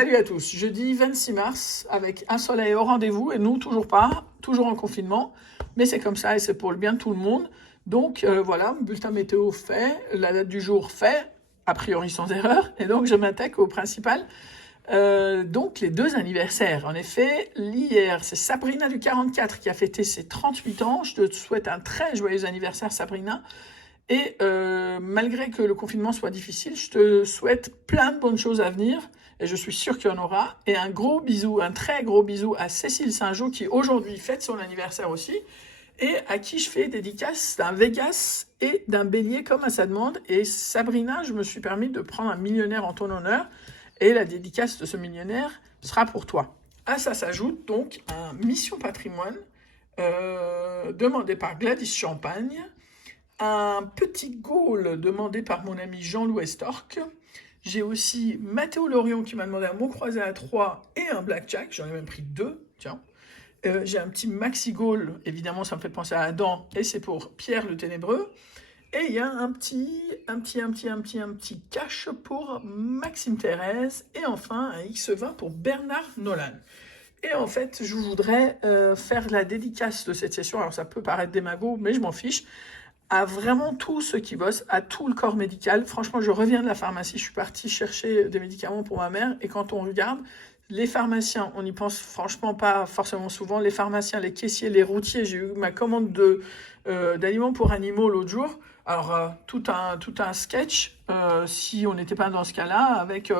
Salut à tous, jeudi 26 mars avec un soleil au rendez-vous et nous toujours pas, toujours en confinement, mais c'est comme ça et c'est pour le bien de tout le monde. Donc voilà, bulletin météo fait, la date du jour fait, a priori sans erreur, et donc je m'attaque au principal. Donc les deux anniversaires, en effet, hier c'est Sabrina du 44 qui a fêté ses 38 ans, je te souhaite un très joyeux anniversaire Sabrina. Et malgré que le confinement soit difficile, je te souhaite plein de bonnes choses à venir. Et je suis sûre qu'il y en aura. Et un gros bisou, un très gros bisou à Cécile Saint-Jean qui aujourd'hui fête son anniversaire aussi. Et à qui je fais dédicace d'un Vegas et d'un bélier comme à sa demande. Et Sabrina, je me suis permis de prendre un millionnaire en ton honneur. Et la dédicace de ce millionnaire sera pour toi. À ça s'ajoute donc un Mission Patrimoine demandé par Gladys Champagne. Un petit goal demandé par mon ami Jean-Louis Stork. J'ai aussi Mathéo Lorion qui m'a demandé un mot croisé à 3 et un blackjack. J'en ai même pris 2, tiens. J'ai un petit maxi goal, évidemment ça me fait penser à Adam, et c'est pour Pierre le Ténébreux. Et il y a un petit cash pour Maxime Thérèse. Et enfin un X20 pour Bernard Nolan. Et en fait, je voudrais faire la dédicace de cette session. Alors ça peut paraître démago, mais je m'en fiche. À vraiment tous ceux qui bossent, à tout le corps médical. Franchement, je reviens de la pharmacie, je suis partie chercher des médicaments pour ma mère, et quand on regarde, les pharmaciens, on n'y pense franchement pas forcément souvent, les pharmaciens, les caissiers, les routiers, j'ai eu ma commande d'aliments pour animaux l'autre jour, alors tout un sketch, si on n'était pas dans ce cas-là, avec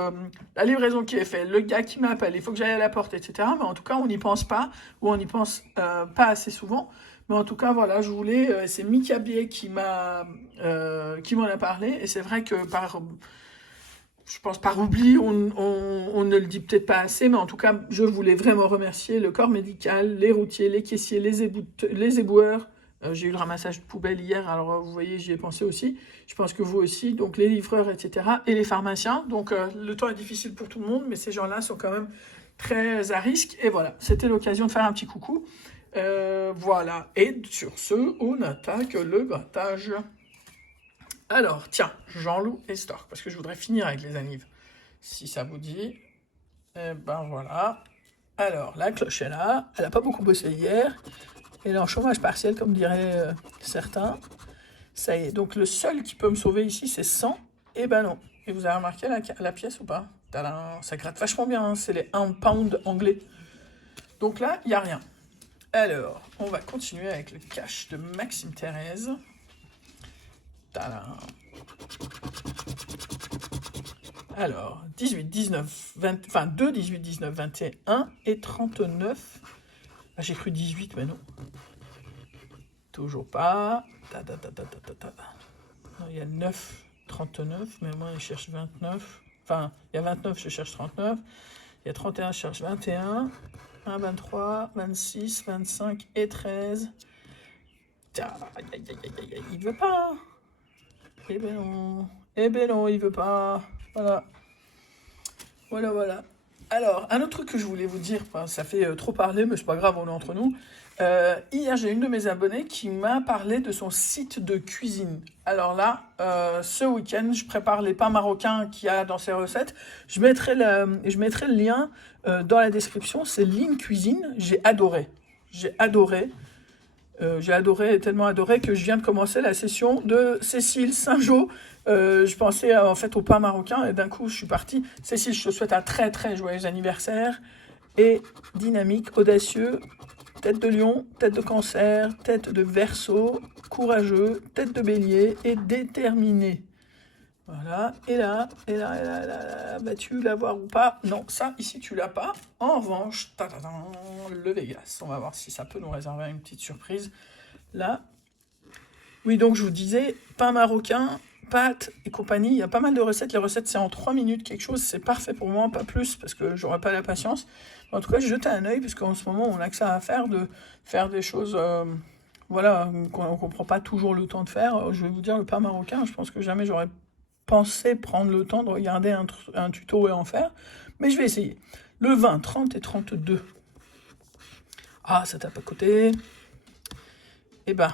la livraison qui est faite, le gars qui m'appelle, il faut que j'aille à la porte, etc. Mais en tout cas, on n'y pense pas, ou on n'y pense pas assez souvent. Mais en tout cas, voilà, je voulais, c'est Mika Bier qui m'en a parlé, et c'est vrai que je pense par oubli, on ne le dit peut-être pas assez, mais en tout cas, je voulais vraiment remercier le corps médical, les routiers, les caissiers, les éboueurs. J'ai eu le ramassage de poubelles hier, alors vous voyez, j'y ai pensé aussi. Je pense que vous aussi, donc les livreurs, etc. et les pharmaciens. Donc le temps est difficile pour tout le monde, mais ces gens-là sont quand même très à risque. Et voilà, c'était l'occasion de faire un petit coucou. Voilà, et sur ce, on attaque le grattage. Alors, tiens, Jean-Loup et Stork, parce que je voudrais finir avec les annives. Si ça vous dit, eh ben voilà. Alors, la cloche est là, elle n'a pas beaucoup bossé hier, elle est en chômage partiel, comme diraient certains. Ça y est, donc le seul qui peut me sauver ici, c'est 100, et ben non. Et vous avez remarqué la pièce ou pas? Tadam, ça gratte vachement bien, hein, c'est les 1 pound anglais. Donc là, il n'y a rien. Alors, on va continuer avec le cash de Maxime Thérèse. Tadam. Alors, 18, 19, 20, enfin 2, 18, 19, 21 et 39. Ah, j'ai cru 18, mais non. Toujours pas. Non, il y a 9, 39, mais moi je cherche 29. Enfin, il y a 29, je cherche 39. Il y a 31, je cherche 21. 1, 23, 26, 25 et 13. Il veut pas. Eh ben non, il veut pas. Voilà. Voilà. Alors, un autre truc que je voulais vous dire, ça fait trop parler, mais c'est pas grave, on est entre nous. Hier, j'ai une de mes abonnées qui m'a parlé de son site de cuisine. Alors là, ce week-end, je prépare les pains marocains qu'il y a dans ses recettes. Je mettrai le lien dans la description. C'est Lean Cuisine. J'ai adoré. J'ai tellement adoré que je viens de commencer la session de Cécile Saint-Jean. Je pensais en fait au pain marocain et d'un coup je suis partie. Cécile, je te souhaite un très très joyeux anniversaire et dynamique, audacieux, tête de lion, tête de cancer, tête de verseau, courageux, tête de bélier et déterminé. Voilà, et là, vas-tu l'avoir ou pas? Non, ça, ici, tu l'as pas. En revanche, le Vegas. On va voir si ça peut nous réserver une petite surprise. Là, oui, donc je vous disais, pain marocain, pâtes et compagnie. Il y a pas mal de recettes. Les recettes, c'est en 3 minutes quelque chose. C'est parfait pour moi, pas plus, parce que j'aurais pas la patience. En tout cas, jetez un œil, parce qu'en ce moment, on a que ça à faire, de faire des choses... voilà, qu'on ne prend pas toujours le temps de faire. Je vais vous dire, le pain marocain, je pense que jamais j'aurais pensé prendre le temps de regarder un tuto et en faire, mais je vais essayer. Le 20, 30 et 32. Ah, ça tape à côté. Eh ben,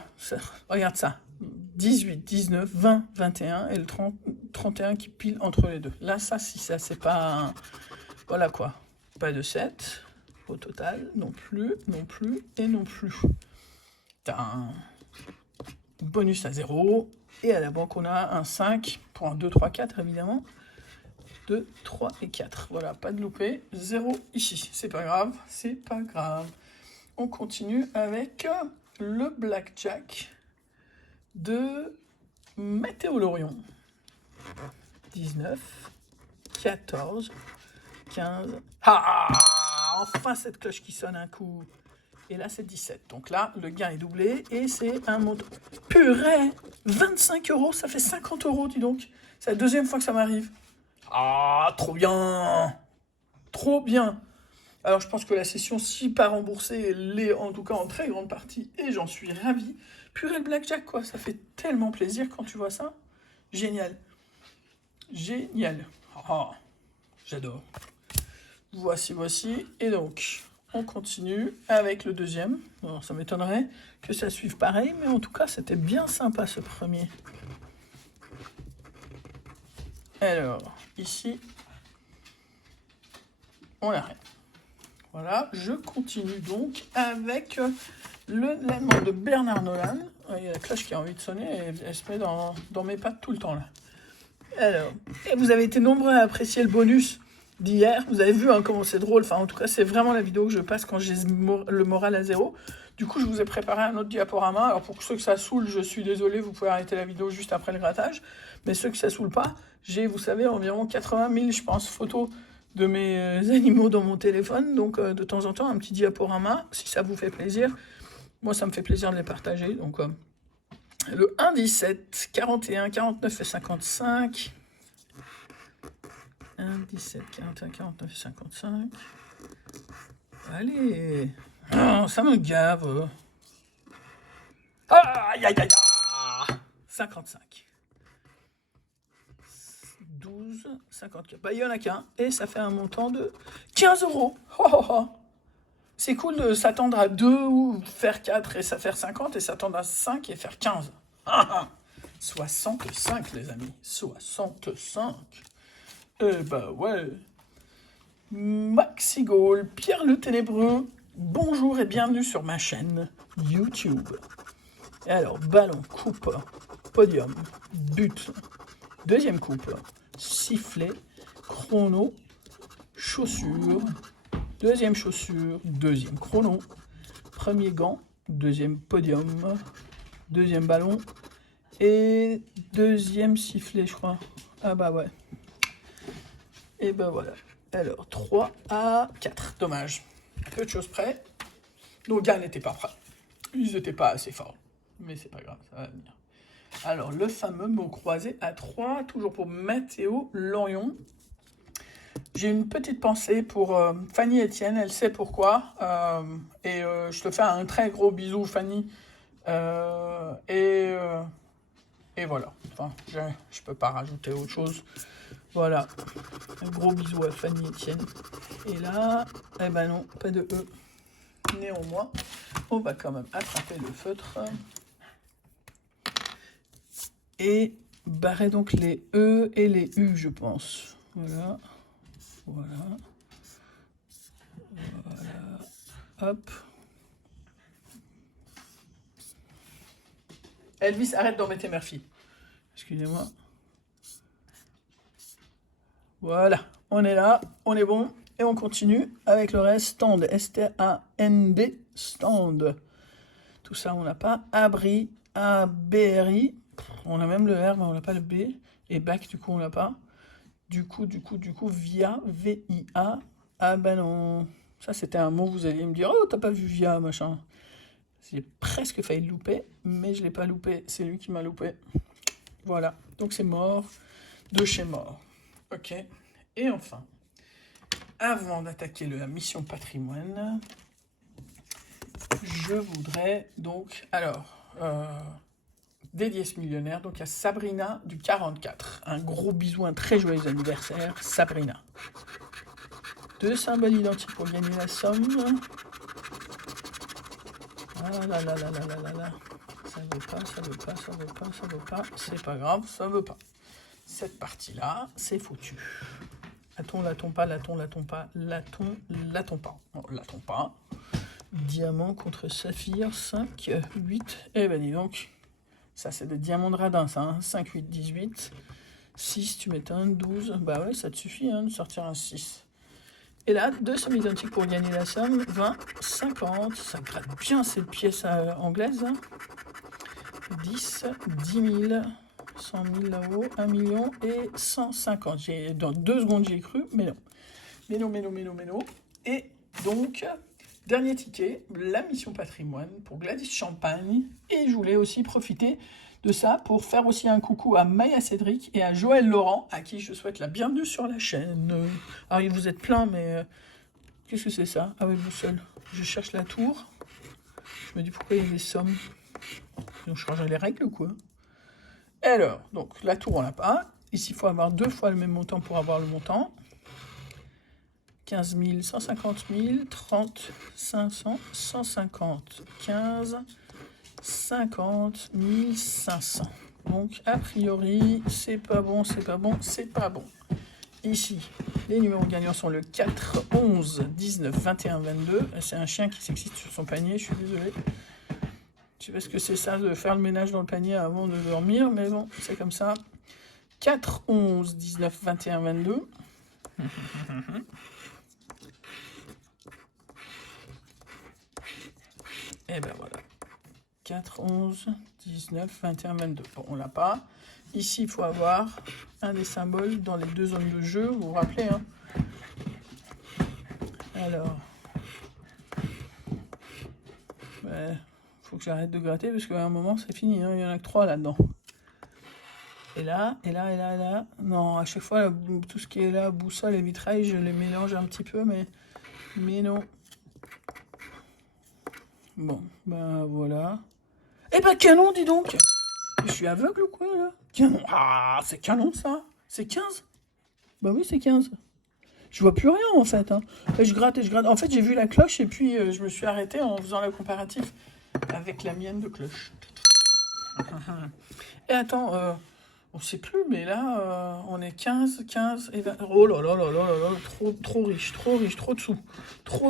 regarde ça. 18, 19, 20, 21 et le 30, 31 qui pile entre les deux. Là, ça, si ça, c'est pas Voilà quoi. Pas de 7 au total. Non plus, non plus et non plus. T'as un bonus à 0. Et à la banque, on a un 5 pour un 2, 3, 4 évidemment. 2, 3 et 4. Voilà, pas de loupé. 0 ici. C'est pas grave, c'est pas grave. On continue avec le blackjack de Mathéo Lorion. 19, 14, 15. Ah, enfin cette cloche qui sonne un coup. Et là, c'est 17. Donc là, le gain est doublé et c'est un montant. Purée, 25 €, ça fait 50 €, dis donc. C'est la deuxième fois que ça m'arrive. Ah, trop bien. Trop bien. Alors, je pense que la session, si pas remboursée, l'est en tout cas en très grande partie et j'en suis ravi. Purée, le blackjack, quoi. Ça fait tellement plaisir quand tu vois ça. Génial. Génial. Ah, j'adore. Voici. Et donc, on continue avec le deuxième. Alors, ça m'étonnerait que ça suive pareil, mais en tout cas, c'était bien sympa ce premier. Alors, ici, on arrête. Voilà, je continue donc avec la demande de Bernard Nolan. Il y a la cloche qui a envie de sonner et elle se met dans mes pattes tout le temps là. Alors, et vous avez été nombreux à apprécier le bonus d'hier. Vous avez vu hein, comment c'est drôle. Enfin, en tout cas, c'est vraiment la vidéo que je passe quand j'ai le moral à 0. Du coup, je vous ai préparé un autre diaporama. Alors, pour ceux que ça saoule, je suis désolé, vous pouvez arrêter la vidéo juste après le grattage. Mais ceux que ça saoule pas, j'ai, vous savez, environ 80 000, je pense, photos de mes animaux dans mon téléphone. Donc, de temps en temps, un petit diaporama, si ça vous fait plaisir. Moi, ça me fait plaisir de les partager. Donc, le 1, 17, 41, 49 et 55. 1, 17, 41, 49 et 55. Allez. Oh, ça me gave. Aïe, aïe, aïe, aïe. 55. 12, 54. Bah, il n'y en a qu'un. Et ça fait un montant de 15 €. Oh, oh, oh. C'est cool de s'attendre à 2 ou faire 4 et ça faire 50 et s'attendre à 5 et faire 15. 65 les amis. 65. Eh ben ouais. Maxi Goal, Pierre le Ténébreux. Bonjour et bienvenue sur ma chaîne YouTube. Et alors, ballon, coupe, podium, but, deuxième coupe, sifflet, chrono, chaussure, deuxième chaussure, deuxième chrono, premier gant, deuxième podium, deuxième ballon et deuxième sifflet, je crois. Ah bah ouais. Et ben voilà. Alors, 3 à 4. Dommage. Peu de choses près. Nos gars n'étaient pas prêts. Ils n'étaient pas assez forts. Mais c'est pas grave, ça va venir. Alors, le fameux mot croisé à 3, toujours pour Mathéo Lorion. J'ai une petite pensée pour Fanny Etienne, elle sait pourquoi. Je te fais un très gros bisou, Fanny. Et voilà. Enfin, je peux pas rajouter autre chose. Voilà. Un gros bisou à Fanny Etienne. Et là, eh ben non, pas de E. Néanmoins, on va quand même attraper le feutre. Et barrer donc les E et les U, je pense. Voilà. Voilà. Voilà. Hop. Elvis, arrête d'embêter Murphy. Excusez-moi. Voilà, on est là, on est bon. Et on continue avec le reste. Stand, S-T-A-N-D, stand. Tout ça, on n'a pas. Abri, A-B-R-I. On a même le R, mais on n'a pas le B. Et back, du coup, on l'a pas. Du coup, via, V-I-A. Ah ben non. Ça, c'était un mot, vous alliez me dire, oh, t'as pas vu via, machin. J'ai presque failli le louper, mais je l'ai pas loupé. C'est lui qui m'a loupé. Voilà, donc c'est mort de chez mort. Ok, et enfin, avant d'attaquer la mission patrimoine, je voudrais donc, dédier ce millionnaire donc à Sabrina du 44. Un gros bisou, un très joyeux anniversaire, Sabrina. 2 symboles identiques pour gagner la somme. Ah là là là là là là là. Ça veut pas. C'est pas grave, ça veut pas. Cette partie-là, c'est foutu. Laton pas. Bon, laton pas. Diamant contre saphir, 5, 8. Eh ben dis donc, ça c'est des diamants de radin, ça. Hein. 5, 8, 18. 6, tu m'étonnes, 12. Bah ouais, ça te suffit hein, de sortir un 6. Et là, 2 sommes identiques pour gagner la somme. 20, 50. Ça gratte bien cette pièce anglaise. Hein. 10, 10 000. 100 000 là-haut, 1 million et 150. Dans 2 secondes, j'y ai cru, mais non. Mais non. Et donc, dernier ticket, la mission patrimoine pour Gladys Champagne. Et je voulais aussi profiter de ça pour faire aussi un coucou à Maya Cédric et à Joël Laurent, à qui je souhaite la bienvenue sur la chaîne. Alors, vous êtes plein, mais qu'est-ce que c'est ça? Ah oui, vous seul. Je cherche la tour. Je me dis pourquoi il y a des sommes. Ils ont changé les règles ou quoi? Alors, donc la tour, on l'a pas. Ici, il faut avoir 2 fois le même montant pour avoir le montant. 15 000, 150 000, 30, 500, 150, 15, 50 500. Donc, a priori, c'est pas bon. Ici, les numéros gagnants sont le 4, 11, 19, 21, 22. C'est un chien qui s'excite sur son panier, je suis désolée. Je sais pas ce que c'est ça, de faire le ménage dans le panier avant de dormir, mais bon, c'est comme ça. 4, 11, 19, 21, 22. Et ben voilà. 4, 11, 19, 21, 22. Bon, on l'a pas. Ici, il faut avoir un des symboles dans les 2 zones de jeu, vous vous rappelez, hein. Alors. Ouais. Faut que j'arrête de gratter parce qu'à un moment c'est fini, hein. Il y en a que 3 là-dedans. Et là. Non, à chaque fois, là, tout ce qui est là, boussole et vitrail, je les mélange un petit peu, mais non. Bon, ben voilà. Eh ben canon, dis donc. Je suis aveugle ou quoi là? Canon. Ah, c'est canon ça. C'est 15. Bah oui, c'est 15. Je vois plus rien en fait. Hein. Et je gratte. En fait, j'ai vu la cloche et puis je me suis arrêté en faisant le comparatif avec la mienne de cloche. Et attends, on sait plus, mais là, on est 15 et 20. Oh là là, trop riche, trop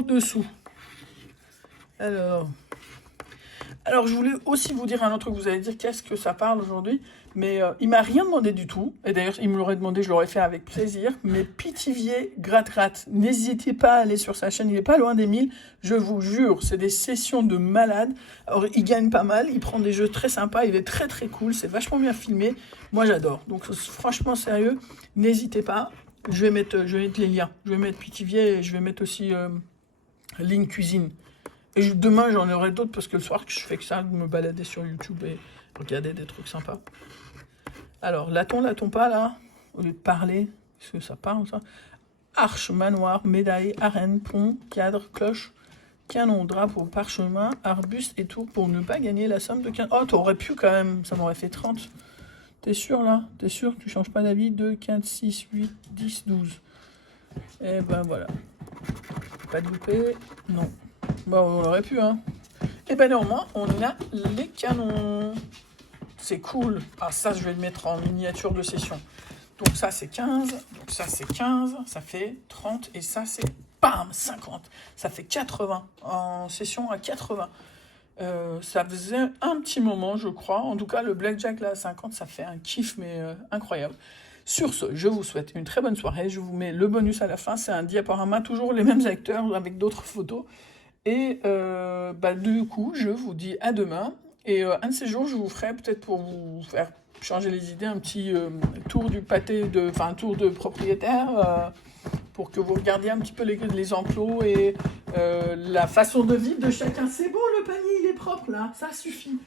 dessous. Alors, je voulais aussi vous dire un autre truc, vous allez dire qu'est-ce que ça parle aujourd'hui, mais il m'a rien demandé du tout, et d'ailleurs, il me l'aurait demandé, je l'aurais fait avec plaisir, mais Pithiviers gratte, n'hésitez pas à aller sur sa chaîne, il n'est pas loin des 1000, je vous jure, c'est des sessions de malade. Alors, il gagne pas mal, il prend des jeux très sympas, il est très cool, c'est vachement bien filmé, moi j'adore, donc franchement sérieux, n'hésitez pas, je vais mettre les liens, je vais mettre Pithiviers, et je vais mettre aussi Ligne Cuisine. Et demain, j'en aurai d'autres parce que le soir, je fais que ça, me balader sur YouTube et regarder des trucs sympas. Alors, laton pas, là, au lieu de parler, parce que ça parle, ça. Arche, manoir, médaille, arène, pont, cadre, cloche, canon, drapeau, parchemin, arbuste et tour pour ne pas gagner la somme de 15. Oh, t'aurais pu quand même, ça m'aurait fait 30. T'es sûr, là? T'es sûr? Tu changes pas d'avis? 2, 4, 6, 8, 10, 12. Et ben voilà. Pas de loupé? Non. Bon, on aurait pu, hein. Et ben néanmoins, on a les canons. C'est cool. Ah, ça, je vais le mettre en miniature de session. Donc ça, c'est 15. Donc ça, c'est 15. Ça fait 30. Et ça, c'est, bam, 50. Ça fait 80. En session à 80. Ça faisait un petit moment, je crois. En tout cas, le blackjack, là, à 50, ça fait un kiff, mais incroyable. Sur ce, je vous souhaite une très bonne soirée. Je vous mets le bonus à la fin. C'est un diaporama, toujours les mêmes acteurs avec d'autres photos. Et du coup, je vous dis à demain. Et un de ces jours, je vous ferai peut-être pour vous faire changer les idées, un petit tour du pâté, un tour de propriétaire, pour que vous regardiez un petit peu les enclos et la façon de vivre de chacun. C'est bon, le panier, il est propre là, ça suffit.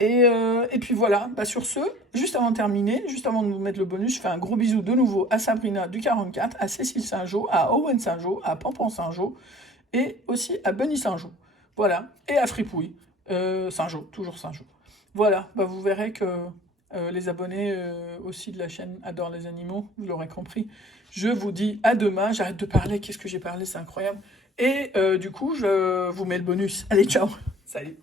Et puis voilà, sur ce, juste avant de terminer, juste avant de vous mettre le bonus, je fais un gros bisou de nouveau à Sabrina du 44, à Cécile Saint-Jean, à Owen Saint-Jean, à Pampan Saint-Jean, et aussi à Bunny Saint-Jean. Voilà, et à Fripouille, Saint-Jean, toujours Saint-Jean. Voilà, vous verrez que les abonnés aussi de la chaîne adorent les animaux, vous l'aurez compris. Je vous dis à demain, j'arrête de parler, qu'est-ce que j'ai parlé, c'est incroyable. Et du coup, je vous mets le bonus. Allez, ciao, salut.